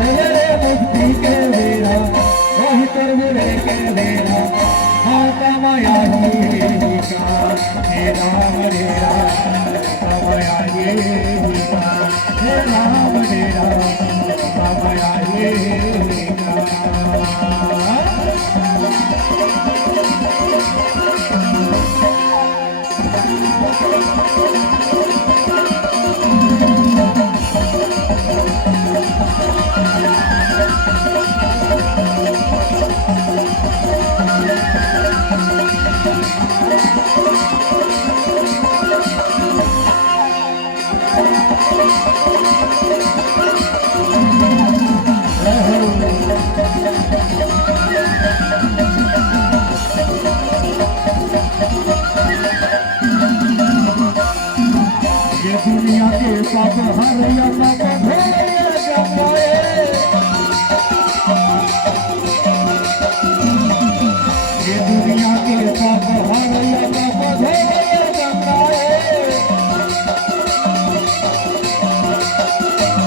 रे मुक्ति के बेरा वही तरबुरे के बेरा माता माया ही का हे राम रे राम माया ही का हे राम रे राम माया ही का दुनिया के सब हरिया सब भोले गंगाए ये दुनिया के सब हरिया सब भोले गंगाए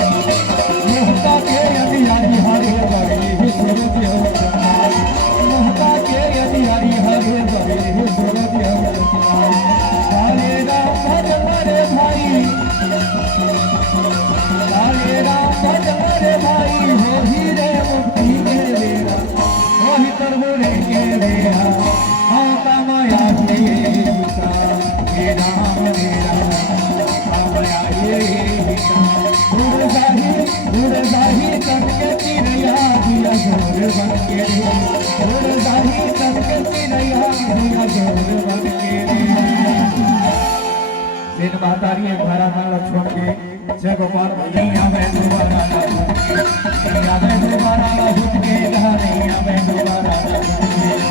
मोहता के यदि हरि हरे बड़े सूरज हो जमाए मोहता के यदि हरि हरे बड़े सूरज हो जमाए हरे राम हरे भाई हरे राम हरे भाई हो हीरे मुक्ति के बेरा वही तरबुरे के बेरा माता माया के पिता हे राम रे राम माया ये पिता उड़ जाही करके चिड़िया दिया जोर बन के उड़ जाही करके चिड़िया दिया जोर बन के दिन मातारी भरा ना लक्ष्मण के जय गोपाल नहीं आवे दोबारा नहीं आवे दोबारा लहुट के नहीं आवे दोबारा दोबारा